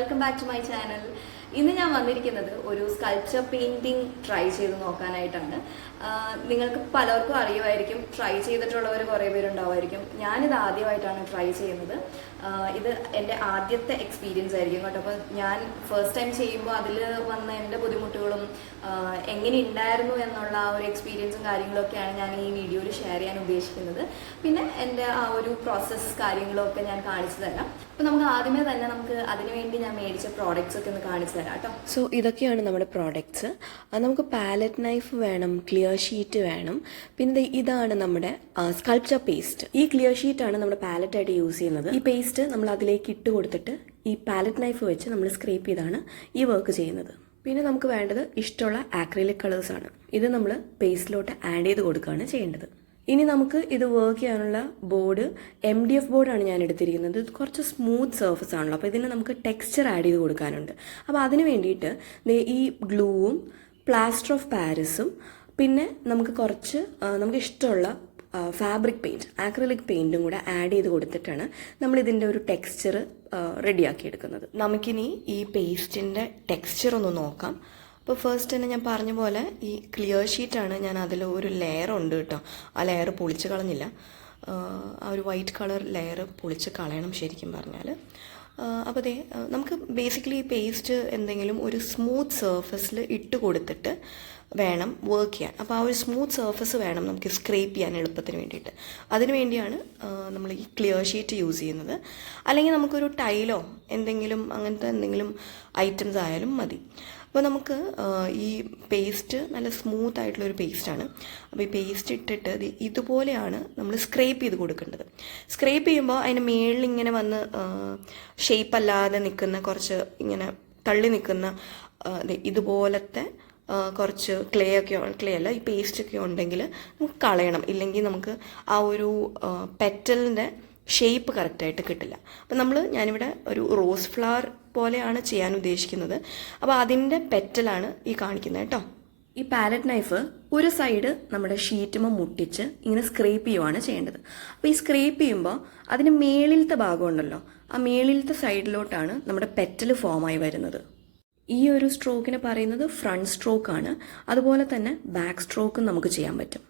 Welcome back to my channel. ഇന്ന് ഞാൻ വന്നിരിക്കുന്നത് ഒരു സ്കൾപ്ചർ പെയിന്റിംഗ് ട്രൈ ചെയ്ത് നോക്കാനായിട്ടാണ്. നിങ്ങൾക്ക് പലർക്കും അറിയുമായിരിക്കും, ട്രൈ ചെയ്തിട്ടുള്ളവർ കുറേ പേരുണ്ടാവുമായിരിക്കും. ഞാനിത് ആദ്യമായിട്ടാണ് ട്രൈ ചെയ്യുന്നത്. ഇത് എൻ്റെ ആദ്യത്തെ എക്സ്പീരിയൻസ് ആയിരിക്കും കേട്ടോ. അപ്പോൾ ഞാൻ ഫസ്റ്റ് ടൈം ചെയ്യുമ്പോൾ അതിൽ വന്ന എൻ്റെ ബുദ്ധിമുട്ടുകളും എങ്ങനെ ഉണ്ടായിരുന്നു എന്നുള്ള ആ ഒരു എക്സ്പീരിയൻസും കാര്യങ്ങളൊക്കെയാണ് ഞാൻ ഈ വീഡിയോയിൽ ഷെയർ ചെയ്യാൻ ഉദ്ദേശിക്കുന്നത്. പിന്നെ എൻ്റെ ആ ഒരു പ്രോസസ്സ് കാര്യങ്ങളൊക്കെ ഞാൻ കാണിച്ചു തരാം. അപ്പോൾ നമുക്ക് ആദ്യമേ തന്നെ അതിനുവേണ്ടി ഞാൻ മേടിച്ച പ്രോഡക്റ്റ്സ് ഒക്കെ ഒന്ന് കാണിച്ചു തരാം കേട്ടോ. സോ ഇതൊക്കെയാണ് നമ്മുടെ പ്രോഡക്റ്റ്സ്. നമുക്ക് പാലറ്റ് നൈഫ് വേണം, ക്ലിയർ ഷീറ്റ് വേണം, പിന്നെ ഇതാണ് നമ്മുടെ സ്കൾപ്ചർ പേസ്റ്റ്. ഈ ക്ലിയർ ഷീറ്റാണ് നമ്മുടെ പാലറ്റായിട്ട് യൂസ് ചെയ്യുന്നത്. ഈ പേസ്റ്റ് നമ്മൾ അതിലേക്ക് ഇട്ട് കൊടുത്തിട്ട് ഈ പാലറ്റ് നൈഫ് വെച്ച് നമ്മൾ സ്ക്രേപ്പ് ചെയ്താണ് ഈ വർക്ക് ചെയ്യുന്നത്. പിന്നെ നമുക്ക് വേണ്ടത് ഇഷ്ടമുള്ള ആക്രിലിക് കളേഴ്സാണ്. ഇത് നമ്മൾ പേസ്റ്റിലോട്ട് ആഡ് ചെയ്ത് കൊടുക്കുകയാണ് ചെയ്യേണ്ടത്. ഇനി നമുക്ക് ഇത് വർക്ക് ചെയ്യാനുള്ള ബോർഡ് MDF ബോർഡാണ് ഞാൻ എടുത്തിരിക്കുന്നത്. ഇത് കുറച്ച് സ്മൂത്ത് സർഫസ് ആണല്ലോ, അപ്പോൾ ഇതിന് നമുക്ക് ടെക്സ്ചർ ആഡ് ചെയ്ത് കൊടുക്കാനുണ്ട്. അപ്പോൾ അതിന് വേണ്ടിയിട്ട് ഈ ഗ്ലൂവും പ്ലാസ്റ്റർ ഓഫ് പാരീസും പിന്നെ നമുക്ക് ഇഷ്ടമുള്ള ഫാബ്രിക് പെയിൻറ്റ്, ആക്രിലിക് പെയിൻറ്റും കൂടെ ആഡ് ചെയ്ത് കൊടുത്തിട്ടാണ് നമ്മളിതിൻ്റെ ഒരു ടെക്സ്ചർ റെഡിയാക്കി എടുക്കുന്നത്. നമുക്കിനി ഈ പേസ്റ്റിൻ്റെ ടെക്സ്ചർ ഒന്ന് നോക്കാം. അപ്പോൾ ഫസ്റ്റ് തന്നെ ഞാൻ പറഞ്ഞ പോലെ ഈ ക്ലിയർ ഷീറ്റാണ്. ഞാൻ അതിൽ ഒരു ലെയർ ഉണ്ട് കേട്ടോ. ആ ലെയർ പൊളിച്ച് കളഞ്ഞില്ല. ആ ഒരു വൈറ്റ് കളർ ലെയർ പൊളിച്ച് കളയണം ശരിക്കും പറഞ്ഞാൽ. അപ്പോൾ നമുക്ക് ബേസിക്കലി ഈ പേസ്റ്റ് എന്തെങ്കിലും ഒരു സ്മൂത്ത് സർഫസിൽ ഇട്ട് കൊടുത്തിട്ട് വേണം വർക്ക് ചെയ്യാൻ. അപ്പോൾ ആ ഒരു സ്മൂത്ത് സർഫസ് വേണം നമുക്ക് സ്ക്രേപ്പ് ചെയ്യാൻ എളുപ്പത്തിന് വേണ്ടിയിട്ട്. അതിന് വേണ്ടിയാണ് നമ്മൾ ഈ ക്ലിയർ ഷീറ്റ് യൂസ് ചെയ്യുന്നത്. അല്ലെങ്കിൽ നമുക്കൊരു ടൈലോ അങ്ങനത്തെ എന്തെങ്കിലും ഐറ്റംസ് ആയാലും മതി. അപ്പോൾ നമുക്ക് ഈ പേസ്റ്റ് നല്ല സ്മൂത്ത് ആയിട്ടുള്ളൊരു പേസ്റ്റാണ്. അപ്പോൾ ഈ പേസ്റ്റ് ഇട്ടിട്ട് ഇതുപോലെയാണ് നമ്മൾ സ്ക്രേപ്പ് ചെയ്ത് കൊടുക്കേണ്ടത്. സ്ക്രേപ്പ് ചെയ്യുമ്പോൾ അതിന് മേളിൽ ഇങ്ങനെ വന്ന് ഷേപ്പ് അല്ലാതെ നിൽക്കുന്ന കുറച്ച് ഇങ്ങനെ തള്ളി നിൽക്കുന്ന ഇതുപോലത്തെ കുറച്ച് ക്ലേ അല്ല ഈ പേസ്റ്റൊക്കെ ഉണ്ടെങ്കിൽ നമുക്ക് കളയണം. ഇല്ലെങ്കിൽ നമുക്ക് ആ ഒരു പെറ്റലിൻ്റെ ഷേപ്പ് കറക്റ്റായിട്ട് കിട്ടില്ല. അപ്പം ഞാനിവിടെ ഒരു റോസ് ഫ്ലവർ പോലെയാണ് ചെയ്യാൻ ഉദ്ദേശിക്കുന്നത്. അപ്പോൾ അതിൻ്റെ പെറ്റലാണ് ഈ കാണിക്കുന്നത് കേട്ടോ. ഈ പാലറ്റ് നൈഫ് ഒരു സൈഡ് നമ്മുടെ ഷീറ്റുമ്പോൾ മുട്ടിച്ച് ഇങ്ങനെ സ്ക്രേപ്പ് ചെയ്യുവാണ് ചെയ്യേണ്ടത്. അപ്പോൾ ഈ സ്ക്രേപ്പ് ചെയ്യുമ്പോൾ അതിന് മേളിലത്തെ ഭാഗം ഉണ്ടല്ലോ, ആ മേളിലത്തെ സൈഡിലോട്ടാണ് നമ്മുടെ പെറ്റൽ ഫോമായി വരുന്നത്. ഈ ഒരു സ്ട്രോക്കിന് പറയുന്നത് ഫ്രണ്ട് സ്ട്രോക്കാണ്. അതുപോലെ തന്നെ ബാക്ക് സ്ട്രോക്കും നമുക്ക് ചെയ്യാൻ പറ്റും.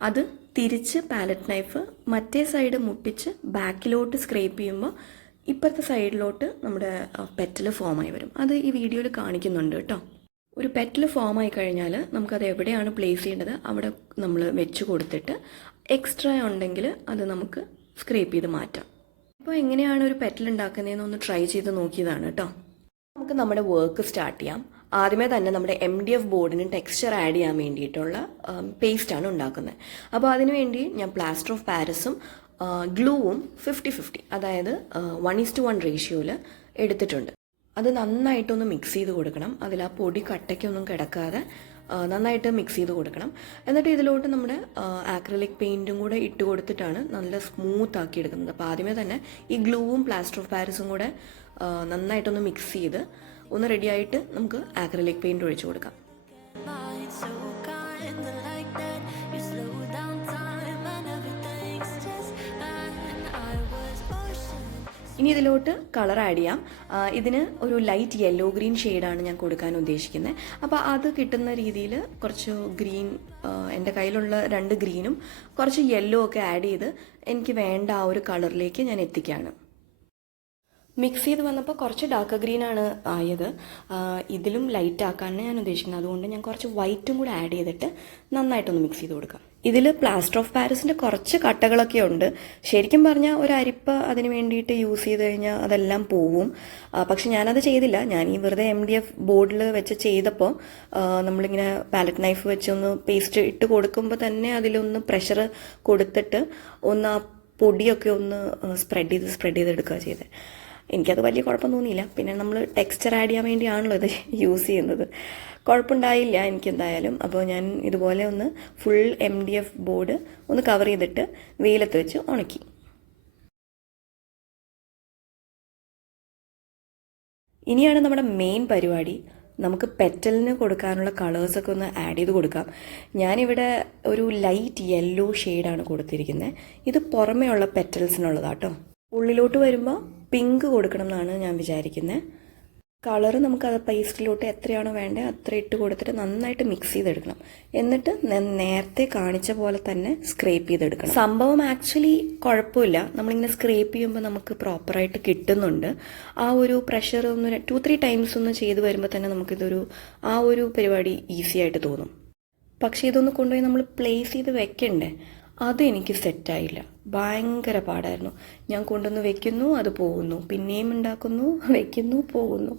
അത് തിരിച്ച് പാലറ്റ് നൈഫ് മറ്റേ സൈഡ് മുട്ടിച്ച് ബാക്കിലോട്ട് സ്ക്രേപ്പ് ചെയ്യുമ്പോൾ ഇപ്പുറത്തെ സൈഡിലോട്ട് നമ്മുടെ പെറ്റൽ ഫോമായി വരും. അത് ഈ വീഡിയോയിൽ കാണിക്കുന്നുണ്ട് കേട്ടോ. ഒരു പെറ്റൽ ഫോമായി കഴിഞ്ഞാൽ നമുക്കത് എവിടെയാണ് പ്ലേസ് ചെയ്യേണ്ടത് അവിടെ നമ്മൾ വെച്ച് കൊടുത്തിട്ട് എക്സ്ട്രാ ഉണ്ടെങ്കിൽ അത് നമുക്ക് സ്ക്രേപ്പ് ചെയ്ത് മാറ്റാം. അപ്പോൾ എങ്ങനെയാണ് ഒരു പെറ്റൽ ഉണ്ടാക്കുന്നതെന്ന് ഒന്ന് ട്രൈ ചെയ്ത് നോക്കിയതാണ് കേട്ടോ. നമുക്ക് നമ്മുടെ വർക്ക് സ്റ്റാർട്ട് ചെയ്യാം. ആദ്യമേ തന്നെ നമ്മുടെ MDF ബോർഡിന് ടെക്സ്ചർ ആഡ് ചെയ്യാൻ വേണ്ടിയിട്ടുള്ള പേസ്റ്റാണ് ഉണ്ടാക്കുന്നത്. അപ്പോൾ അതിനുവേണ്ടി ഞാൻ പ്ലാസ്റ്റർ ഓഫ് പാരീസും ഗ്ലൂവും 50-50, അതായത് 1:1 റേഷ്യോയിൽ എടുത്തിട്ടുണ്ട്. അത് നന്നായിട്ടൊന്ന് മിക്സ് ചെയ്ത് കൊടുക്കണം. അതിൽ ആ പൊടി കട്ടയ്ക്കൊന്നും കിടക്കാതെ നന്നായിട്ട് മിക്സ് ചെയ്ത് കൊടുക്കണം. എന്നിട്ട് ഇതിലോട്ട് നമ്മുടെ ആക്രിലിക് പെയിൻറ്റും കൂടെ ഇട്ട് കൊടുത്തിട്ടാണ് നല്ല സ്മൂത്ത് ആക്കി എടുക്കുന്നത്. അപ്പോൾ ആദ്യമേ തന്നെ ഈ ഗ്ലൂവും പ്ലാസ്റ്റർ ഓഫ് പാരീസും കൂടെ നന്നായിട്ടൊന്ന് മിക്സ് ചെയ്ത് ഒന്ന് റെഡിയായിട്ട് നമുക്ക് ആക്രിലിക് പെയിൻറ്റ് ഒഴിച്ചു കൊടുക്കാം. ഇനി ഇതിലോട്ട് കളർ ആഡ് ചെയ്യാം. ഇതിന് ഒരു ലൈറ്റ് യെല്ലോ ഗ്രീൻ ഷെയ്ഡാണ് ഞാൻ കൊടുക്കാൻ ഉദ്ദേശിക്കുന്നത്. അപ്പോൾ അത് കിട്ടുന്ന രീതിയിൽ കുറച്ച് ഗ്രീൻ, എൻ്റെ കയ്യിലുള്ള 2 ഗ്രീനും കുറച്ച് യെല്ലോ ഒക്കെ ആഡ് ചെയ്ത് എനിക്ക് വേണ്ട ആ ഒരു കളറിലേക്ക് ഞാൻ എത്തിക്കുകയാണ്. മിക്സ് ചെയ്ത് വന്നപ്പോൾ കുറച്ച് ഡാർക്ക് ഗ്രീനാണ് ആയത്. ഇതിലും ലൈറ്റ് ആക്കാനാണ് ഞാൻ ഉദ്ദേശിക്കുന്നത്. അതുകൊണ്ട് ഞാൻ കുറച്ച് വൈറ്റും കൂടെ ആഡ് ചെയ്തിട്ട് നന്നായിട്ടൊന്ന് മിക്സ് ചെയ്ത് കൊടുക്കാം. ഇതിൽ പ്ലാസ്റ്റർ ഓഫ് പാരീസിൻ്റെ കുറച്ച് കട്ടകളൊക്കെ ഉണ്ട്. ശരിക്കും പറഞ്ഞാൽ ഒരു അരിപ്പ അതിന് വേണ്ടിയിട്ട് യൂസ് ചെയ്ത് കഴിഞ്ഞാൽ അതെല്ലാം പോവും. പക്ഷെ ഞാനത് ചെയ്തില്ല. ഞാൻ ഈ വെറുതെ MDF ബോർഡിൽ വെച്ച് ചെയ്തപ്പോൾ നമ്മളിങ്ങനെ പാലറ്റ് നൈഫ് വെച്ചൊന്ന് പേസ്റ്റ് ഇട്ട് കൊടുക്കുമ്പോൾ തന്നെ അതിലൊന്ന് പ്രഷർ കൊടുത്തിട്ട് ഒന്ന് ആ പൊടിയൊക്കെ ഒന്ന് സ്പ്രെഡ് ചെയ്തെടുക്കുക ചെയ്തത്. എനിക്കത് വലിയ കുഴപ്പം തോന്നിയില്ല. പിന്നെ നമ്മൾ ടെക്സ്ചർ ആഡ് ചെയ്യാൻ വേണ്ടിയാണല്ലോ ഇത് യൂസ് ചെയ്യുന്നത്. കുഴപ്പമുണ്ടായില്ല എനിക്കെന്തായാലും. അപ്പോൾ ഞാൻ ഇതുപോലെ ഒന്ന് ഫുൾ MDF ബോർഡ് ഒന്ന് കവർ ചെയ്തിട്ട് വെയിലത്ത് വെച്ച് ഉണക്കി. ഇനിയാണ് നമ്മുടെ മെയിൻ പരിപാടി. നമുക്ക് പെറ്റലിന് കൊടുക്കാനുള്ള കളേഴ്സൊക്കെ ഒന്ന് ആഡ് ചെയ്ത് കൊടുക്കാം. ഞാനിവിടെ ഒരു ലൈറ്റ് യെല്ലോ ഷെയ്ഡാണ് കൊടുത്തിരിക്കുന്നത്. ഇത് പുറമേ ഉള്ള പെറ്റൽസിനുള്ളതാട്ടോ. ഉള്ളിലോട്ട് വരുമ്പോൾ പിങ്ക് കൊടുക്കണം എന്നാണ് ഞാൻ വിചാരിക്കുന്നത്. കളർ നമുക്കത് പേസ്റ്റിലോട്ട് എത്രയാണോ വേണ്ടത് അത്ര ഇട്ട് കൊടുത്തിട്ട് നന്നായിട്ട് മിക്സ് ചെയ്തെടുക്കണം. എന്നിട്ട് നേരത്തെ കാണിച്ച പോലെ തന്നെ സ്ക്രേപ്പ് ചെയ്തെടുക്കണം. സംഭവം ആക്ച്വലി കുഴപ്പമില്ല. നമ്മളിങ്ങനെ സ്ക്രേപ്പ് ചെയ്യുമ്പോൾ നമുക്ക് പ്രോപ്പറായിട്ട് കിട്ടുന്നുണ്ട്. ആ ഒരു പ്രഷർ ഒന്ന് 2-3 ടൈംസ് ഒന്ന് ചെയ്ത് വരുമ്പോൾ തന്നെ നമുക്കിതൊരു ആ ഒരു പരിപാടി ഈസി ആയിട്ട് തോന്നും. പക്ഷേ ഇതൊന്ന് കൊണ്ടുപോയി നമ്മൾ പ്ലേസ് ചെയ്ത് വെക്കണ്ടേ, അതെനിക്ക് സെറ്റായില്ല. ഭയങ്കര പാടായിരുന്നു. ഞാൻ കൊണ്ടുവന്ന് വെക്കുന്നു, അത് പോകുന്നു, പിന്നെയും ഉണ്ടാക്കുന്നു, വെക്കുന്നു, പോകുന്നു.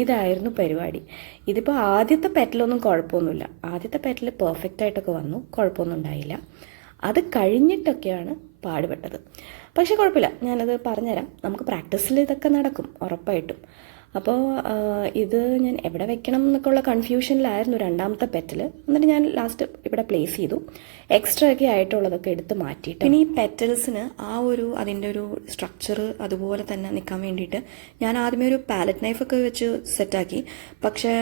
ഇതായിരുന്നു പരിപാടി. ഇതിപ്പോൾ ആദ്യത്തെ പെറ്റലൊന്നും കുഴപ്പമൊന്നുമില്ല. ആദ്യത്തെ പെറ്റൽ പെർഫെക്റ്റ് ആയിട്ടൊക്കെ വന്നു, കുഴപ്പമൊന്നും ഉണ്ടായില്ല. അത് കഴിഞ്ഞിട്ടൊക്കെയാണ് പാടുപെട്ടത്. പക്ഷേ കുഴപ്പമില്ല, ഞാനത് പറഞ്ഞുതരാം. നമുക്ക് പ്രാക്ടീസിൽ ഇതൊക്കെ നടക്കും ഉറപ്പായിട്ടും. അപ്പോൾ ഇത് ഞാൻ എവിടെ വെക്കണം എന്നൊക്കെ ഉള്ള കൺഫ്യൂഷനിലായിരുന്നു രണ്ടാമത്തെ പെറ്റൽ. എന്നിട്ട് ഞാൻ ലാസ്റ്റ് ഇവിടെ പ്ലേസ് ചെയ്തു. എക്സ്ട്രാ ഒക്കെ ആയിട്ടുള്ളതൊക്കെ എടുത്ത് മാറ്റിയിട്ട് പിന്നെ ഈ പെറ്റൽസിന് ആ ഒരു അതിൻ്റെ ഒരു സ്ട്രക്ചർ അതുപോലെ തന്നെ നിൽക്കാൻ വേണ്ടിയിട്ട് ഞാൻ ആദ്യമേ ഒരു പാലറ്റ് നൈഫൊക്കെ വെച്ച് സെറ്റാക്കി. പക്ഷേ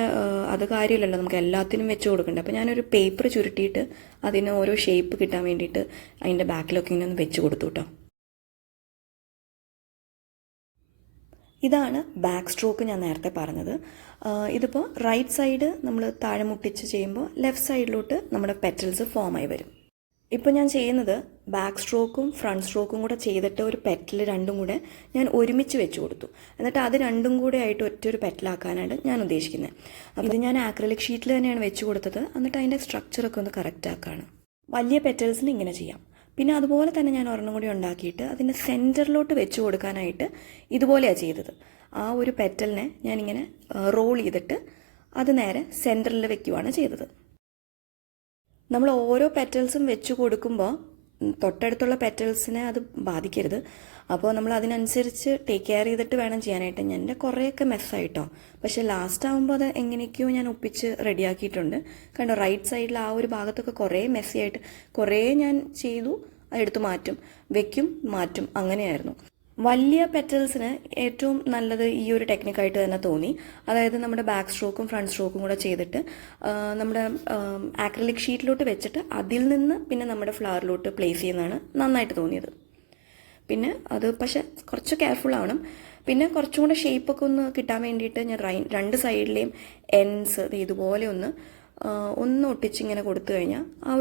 അത് കാര്യമില്ലല്ലോ, നമുക്ക് എല്ലാത്തിനും വെച്ച് കൊടുക്കണ്ടേ. അപ്പോൾ ഞാനൊരു പേപ്പർ ചുരുട്ടിയിട്ട് അതിന് ഓരോ ഷേപ്പ് കിട്ടാൻ വേണ്ടിയിട്ട് അതിൻ്റെ ബാക്കിലൊക്കെ ഇങ്ങനെ ഒന്ന് വെച്ച് കൊടുത്തു കേട്ടോ. ഇതാണ് ബാക്ക് സ്ട്രോക്ക് ഞാൻ നേരത്തെ പറഞ്ഞത്. ഇതിപ്പോൾ റൈറ്റ് സൈഡ് നമ്മൾ താഴെ മുട്ടിച്ച് ചെയ്യുമ്പോൾ ലെഫ്റ്റ് സൈഡിലോട്ട് നമ്മുടെ പെറ്റൽസ് ഫോം ആയി വരും. ഇപ്പോൾ ഞാൻ ചെയ്യുന്നത് ബാക്ക് സ്ട്രോക്കും ഫ്രണ്ട് സ്ട്രോക്കും കൂടെ ചെയ്തിട്ട് ഒരു പെറ്റൽ രണ്ടും കൂടെ ഞാൻ ഒരുമിച്ച് വെച്ച് കൊടുത്തു. എന്നിട്ട് അത് രണ്ടും കൂടെ ആയിട്ട് ഒറ്റൊരു പെറ്റലാക്കാനാണ് ഞാൻ ഉദ്ദേശിക്കുന്നത്. അപ്പോൾ ഇത് ഞാൻ ആക്രിലിക് ഷീറ്റിൽ തന്നെയാണ് വെച്ച് കൊടുത്തത്. എന്നിട്ട് അതിൻ്റെ സ്ട്രക്ചറൊക്കെ ഒന്ന് കറക്റ്റ് ആക്കുകയാണ്. വലിയ പെറ്റൽസിന് ഇങ്ങനെ ചെയ്യാം. പിന്നെ അതുപോലെ തന്നെ ഞാൻ ഒരെണ്ണം കൂടി ഉണ്ടാക്കിയിട്ട് അതിൻ്റെ സെൻറ്ററിലോട്ട് വെച്ച് കൊടുക്കാനായിട്ട് ഇതുപോലെയാണ് ചെയ്തത്. ആ ഒരു പെറ്റലിനെ ഞാനിങ്ങനെ റോൾ ചെയ്തിട്ട് അത് നേരെ സെൻറ്ററിൽ വെക്കുകയാണ് ചെയ്തത്. നമ്മൾ ഓരോ പെറ്റൽസും വെച്ച് കൊടുക്കുമ്പോൾ തൊട്ടടുത്തുള്ള പെറ്റൽസിനെ അത് ബാധിക്കരുത്. അപ്പോൾ നമ്മൾ അതിനനുസരിച്ച് ടേക്ക് കെയർ ചെയ്തിട്ട് വേണം ചെയ്യാനായിട്ട്. എൻ്റെ കുറേയൊക്കെ മെസ്സായിട്ടോ, പക്ഷേ ലാസ്റ്റ് ആകുമ്പോൾ അത് എങ്ങനെയൊക്കെയോ ഞാൻ ഒപ്പിച്ച് റെഡിയാക്കിയിട്ടുണ്ട്. കണ്ടോ, റൈറ്റ് സൈഡിൽ ആ ഒരു ഭാഗത്തൊക്കെ കുറേ മെസ്സിയായിട്ട് കുറേ ഞാൻ ചെയ്തു, അതെടുത്ത് മാറ്റും, വെക്കും, മാറ്റും, അങ്ങനെയായിരുന്നു. വലിയ പെറ്റൽസിന് ഏറ്റവും നല്ലത് ഈ ഒരു ടെക്നിക്കായിട്ട് തന്നെ തോന്നി. അതായത് നമ്മുടെ ബാക്ക് സ്ട്രോക്കും ഫ്രണ്ട് സ്ട്രോക്കും കൂടെ ചെയ്തിട്ട് നമ്മുടെ ആക്രിലിക് ഷീറ്റിലോട്ട് വെച്ചിട്ട് അതിൽ നിന്ന് പിന്നെ നമ്മുടെ ഫ്ലവറിലോട്ട് പ്ലേസ് ചെയ്യുന്നതാണ് നന്നായിട്ട് തോന്നിയത്. പിന്നെ അത് പക്ഷെ കുറച്ച് കെയർഫുൾ ആവണം. പിന്നെ കുറച്ചും കൂടെ ഷേപ്പൊക്കെ ഒന്ന് കിട്ടാൻ വേണ്ടിയിട്ട് ഞാൻ രണ്ട് സൈഡിലെയും എൻഡ്സ് ഇതുപോലെ ഒന്ന് ഒട്ടിച്ചിങ്ങനെ കൊടുത്തു കഴിഞ്ഞാൽ ആ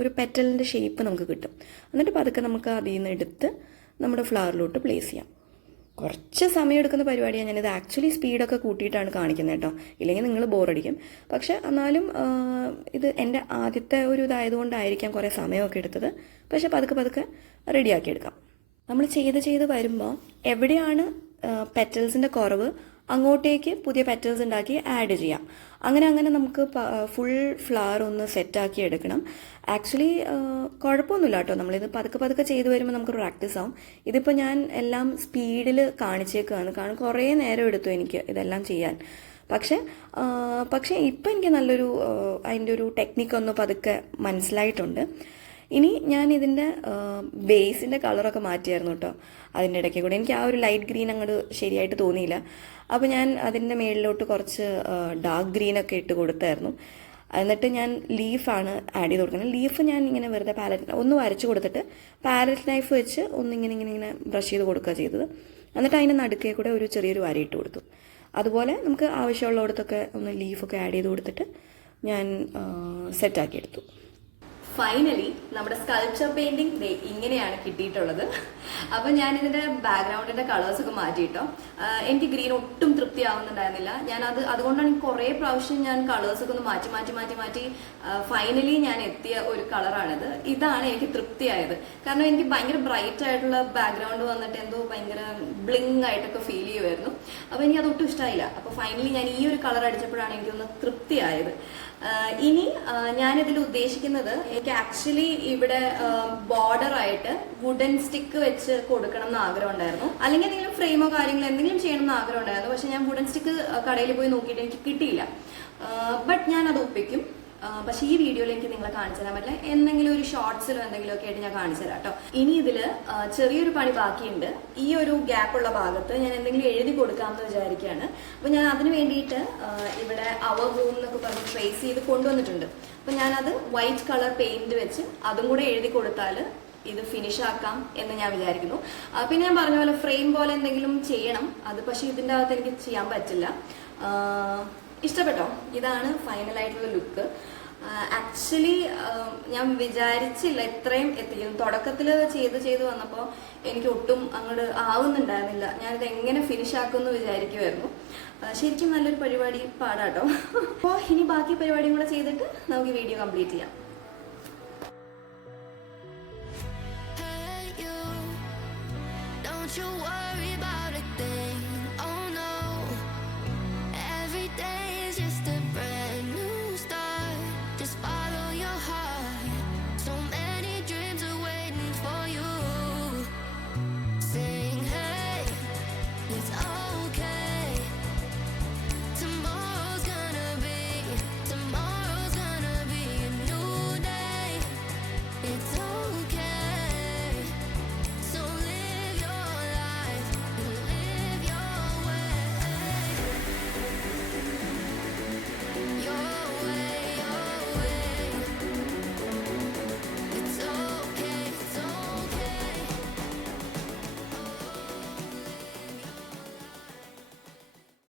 ഒരു പെറ്റലിൻ്റെ ഷേപ്പ് നമുക്ക് കിട്ടും. എന്നിട്ട് പതുക്കെ നമുക്ക് അതിൽ നിന്ന് എടുത്ത് നമ്മുടെ ഫ്ലവറിലോട്ട് പ്ലേസ് ചെയ്യാം. കുറച്ച് സമയം എടുക്കുന്ന പരിപാടിയാണ്. ഞാനിത് ആക്ച്വലി സ്പീഡൊക്കെ കൂട്ടിയിട്ടാണ് കാണിക്കുന്നത് കേട്ടോ, ഇല്ലെങ്കിൽ നിങ്ങൾ ബോറടിക്കും. പക്ഷെ എന്നാലും ഇത് എൻ്റെ ആദ്യത്തെ ഒരു ഇതായതുകൊണ്ടായിരിക്കാം കുറേ സമയമൊക്കെ എടുത്തത്. പക്ഷെ പതുക്കെ റെഡിയാക്കി എടുക്കാം. നമ്മൾ ചെയ്ത് വരുമ്പോൾ എവിടെയാണ് പെറ്റൽസിൻ്റെ കുറവ് അങ്ങോട്ടേക്ക് പുതിയ പെറ്റൽസ് ഉണ്ടാക്കി ആഡ് ചെയ്യാം. അങ്ങനെ നമുക്ക് ഫുൾ ഫ്ലവർ ഒന്ന് സെറ്റാക്കി എടുക്കണം. ആക്ച്വലി കുഴപ്പമൊന്നുമില്ല കേട്ടോ, നമ്മളിത് പതുക്കെ ചെയ്ത് വരുമ്പോൾ നമുക്ക് പ്രാക്ടീസ് ആവും. ഇതിപ്പോൾ ഞാൻ എല്ലാം സ്പീഡിൽ കാണിച്ചേക്കുകയാണ്, കാരണം കുറേ നേരം എടുത്തു എനിക്ക് ഇതെല്ലാം ചെയ്യാൻ. പക്ഷേ ഇപ്പം എനിക്ക് നല്ലൊരു അതിൻ്റെ ഒരു ടെക്നിക്കൊന്ന് പതുക്കെ മനസ്സിലായിട്ടുണ്ട്. ഇനി ഞാൻ ഇതിൻ്റെ ബേസിൻ്റെ കളറൊക്കെ മാറ്റിയായിരുന്നു കേട്ടോ അതിൻ്റെ ഇടയ്ക്ക് കൂടെ. എനിക്ക് ആ ഒരു ലൈറ്റ് ഗ്രീൻ അങ്ങോട്ട് ശരിയായിട്ട് തോന്നിയില്ല. അപ്പോൾ ഞാൻ അതിൻ്റെ മേളിലോട്ട് കുറച്ച് ഡാർക്ക് ഗ്രീനൊക്കെ ഇട്ട് കൊടുത്തായിരുന്നു. എന്നിട്ട് ഞാൻ ലീഫാണ് ആഡ് ചെയ്ത് കൊടുക്കുന്നത്. ലീഫ് ഞാൻ ഇങ്ങനെ വെറുതെ ഒന്ന് വരച്ച് കൊടുത്തിട്ട് പാലറ്റ് നൈഫ് വെച്ച് ഇങ്ങനെ ബ്രഷ് ചെയ്ത് കൊടുക്കുക ചെയ്തത്. എന്നിട്ട് അതിൻ്റെ നടുക്കേ കൂടെ ഒരു ചെറിയൊരു വരയിട്ട് കൊടുത്തു. അതുപോലെ നമുക്ക് ആവശ്യമുള്ളിടത്തൊക്കെ ഒന്ന് ലീഫൊക്കെ ആഡ് ചെയ്ത് കൊടുത്തിട്ട് ഞാൻ സെറ്റാക്കി എടുത്തു. ഫൈനലി നമ്മുടെ സ്കൾപ്ചർ പെയിന്റിങ് ഇങ്ങനെയാണ് കിട്ടിയിട്ടുള്ളത്. അപ്പോൾ ഞാൻ ഇതിന്റെ ബാക്ക്ഗ്രൗണ്ടിന്റെ കളേഴ്സൊക്കെ മാറ്റിയിട്ടോ. എനിക്ക് ഗ്രീൻ ഒട്ടും തൃപ്തിയാവുന്നുണ്ടായിരുന്നില്ല. അതുകൊണ്ടാണ് കുറേ പ്രാവശ്യം ഞാൻ കളേഴ്സൊക്കെ ഒന്ന് മാറ്റി ഫൈനലി ഞാൻ എത്തിയ ഒരു കളറാണിത്. ഇതാണ് എനിക്ക് തൃപ്തിയായത്. കാരണം എനിക്ക് ഭയങ്കര ബ്രൈറ്റ് ആയിട്ടുള്ള ബാക്ക്ഗ്രൗണ്ട് വന്നിട്ട് എന്തോ ഭയങ്കര ബ്ലിങ് ആയിട്ടൊക്കെ ഫീൽ ചെയ്യുമായിരുന്നു. അപ്പോൾ എനിക്ക് അതൊട്ടും ഇഷ്ടമായില്ല. അപ്പോൾ ഫൈനലി ഞാൻ ഈ ഒരു കളർ അടിച്ചപ്പോഴാണ് എനിക്കൊന്ന് തൃപ്തിയായത്. ഇനി ഞാനിതിൽ ഉദ്ദേശിക്കുന്നത്, എനിക്ക് ആക്ച്വലി ഇവിടെ ബോർഡർ ആയിട്ട് വുഡൻ സ്റ്റിക്ക് വെച്ച് കൊടുക്കണം എന്ന് ആഗ്രഹം ഉണ്ടായിരുന്നു. അല്ലെങ്കിൽ എന്തെങ്കിലും ഫ്രെയിമോ കാര്യങ്ങളോ എന്തെങ്കിലും ചെയ്യണം എന്ന് ആഗ്രഹം ഉണ്ടായിരുന്നു. പക്ഷെ ഞാൻ വുഡൻ സ്റ്റിക്ക് കടയിൽ പോയി നോക്കിയിട്ട് എനിക്ക് കിട്ടിയില്ല. ബട്ട് ഞാൻ അത് ഒപ്പിക്കും. പക്ഷെ ഈ വീഡിയോയിൽ എനിക്ക് നിങ്ങളെ കാണിച്ചു തരാൻ പറ്റില്ല. എന്തെങ്കിലും ഒരു ഷോർട്സിലോ എന്തെങ്കിലുമൊക്കെ ആയിട്ട് ഞാൻ കാണിച്ചു തരാം കേട്ടോ. ഇനി ഇതിൽ ചെറിയൊരു പണി ബാക്കിയുണ്ട്. ഈ ഒരു ഗ്യാപ്പുള്ള ഭാഗത്ത് ഞാൻ എന്തെങ്കിലും എഴുതി കൊടുക്കാമെന്ന് വിചാരിക്കുകയാണ്. അപ്പോൾ ഞാൻ അതിന് വേണ്ടിയിട്ട് ഇവിടെ അവർ ഹോം എന്നൊക്കെ പറഞ്ഞ് ട്രേസ് ചെയ്ത് കൊണ്ടുവന്നിട്ടുണ്ട്. അപ്പോൾ ഞാനത് വൈറ്റ് കളർ പെയിന്റ് വെച്ച് അതും കൂടെ എഴുതി കൊടുത്താൽ ഇത് ഫിനിഷ് ആക്കാം എന്ന് ഞാൻ വിചാരിക്കുന്നു. പിന്നെ ഞാൻ പറഞ്ഞ പോലെ ഫ്രെയിം പോലെ എന്തെങ്കിലും ചെയ്യണം, അത് പക്ഷേ ഇതിൻ്റെ അകത്ത് എനിക്ക് ചെയ്യാൻ പറ്റില്ല. ഇഷ്ടപ്പെട്ടോ? ഇതാണ് ഫൈനലായിട്ടുള്ള ലുക്ക്. ആക്ച്വലി ഞാൻ വിചാരിച്ചില്ല ഇത്രയും എത്തിക്കും. തുടക്കത്തിൽ ചെയ്ത് വന്നപ്പോൾ എനിക്ക് ഒട്ടും അങ്ങോട്ട് ആവുന്നുണ്ടായിരുന്നില്ല. ഞാനിത് എങ്ങനെ ഫിനിഷ് ആക്കുമെന്ന് വിചാരിക്കുമായിരുന്നു. ശരിക്കും നല്ലൊരു പരിപാടി പാടാട്ടോ. അപ്പോൾ ഇനി ബാക്കി പരിപാടിയും കൂടെ ചെയ്തിട്ട് നമുക്ക് വീഡിയോ കംപ്ലീറ്റ് ചെയ്യാം. Don't you worry about